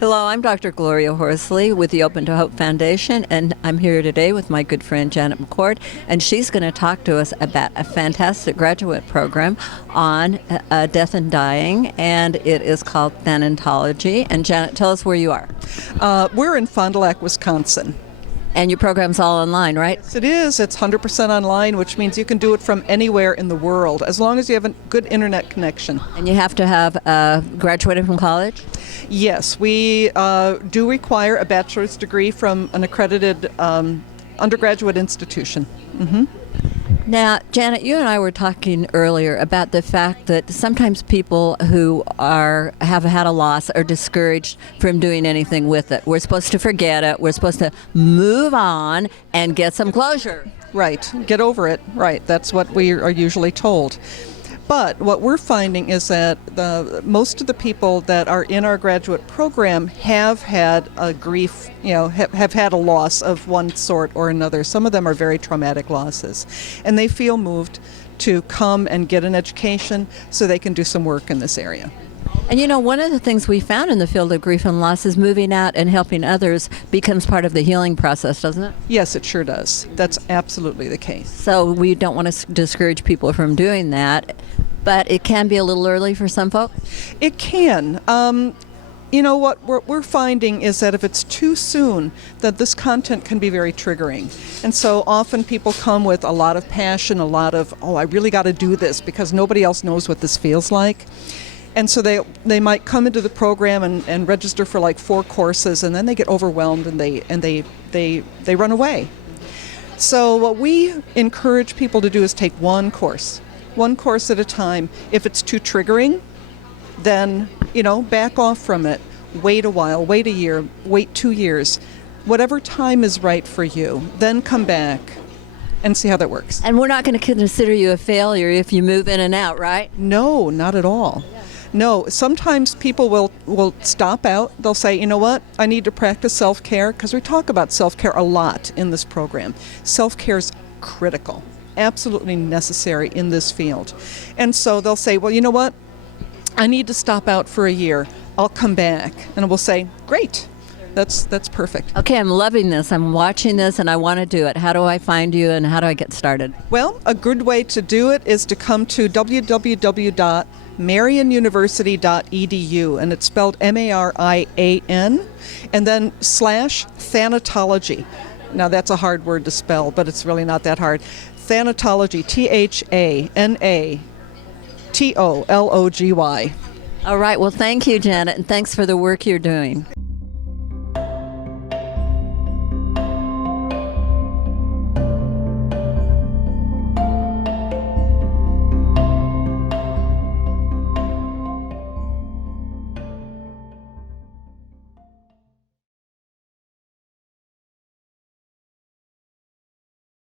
Hello, I'm Dr. Gloria Horsley with the Open to Hope Foundation, and I'm here today with my good friend Janet McCord, and she's going to talk to us about a fantastic graduate program on death and dying, and it is called Thanatology. And Janet, tell us where you are. We're in Fond du Lac, Wisconsin. And your program's all online, right? Yes, it is. It's 100% online, which means you can do it from anywhere in the world, as long as you have a good internet connection. And you have to have graduated from college? Yes, we do require a bachelor's degree from an accredited undergraduate institution. Mm-hmm. Now, Janet, you and I were talking earlier about the fact that sometimes people who have had a loss are discouraged from doing anything with it. We're supposed to forget it. We're supposed to move on and get some closure. Right. Get over it. Right. That's what we are usually told. But what we're finding is that most of the people that are in our graduate program have had a grief, have had a loss of one sort or another. Some of them are very traumatic losses. And they feel moved to come and get an education so they can do some work in this area. And one of the things we found in the field of grief and loss is moving out and helping others becomes part of the healing process, doesn't it? Yes, it sure does. That's absolutely the case. So we don't want to discourage people from doing that, but it can be a little early for some folks? It can. What we're finding is that if it's too soon, that this content can be very triggering. And so often people come with a lot of passion, a lot of, I really got to do this because nobody else knows what this feels like. And so they might come into the program and register for like 4 courses, and then they get overwhelmed and they run away. So what we encourage people to do is take one course at a time. If it's too triggering, then back off from it. Wait a while, wait a year, wait 2 years. Whatever time is right for you, then come back and see how that works. And we're not going to consider you a failure if you move in and out, right? No, not at all. No, sometimes people will stop out. They'll say, you know what, I need to practice self-care, because we talk about self-care a lot in this program. Self-care is critical, absolutely necessary in this field. And so they'll say, well, you know what, I need to stop out for a year. I'll come back. And we'll say, great. That's perfect. Okay, I'm loving this. I'm watching this, and I want to do it. How do I find you, and how do I get started? Well, a good way to do it is to come to www.marianuniversity.edu, and it's spelled Marian, and then /Thanatology. Now, that's a hard word to spell, but it's really not that hard. Thanatology, Thanatology. All right, well, thank you, Janet, and thanks for the work you're doing.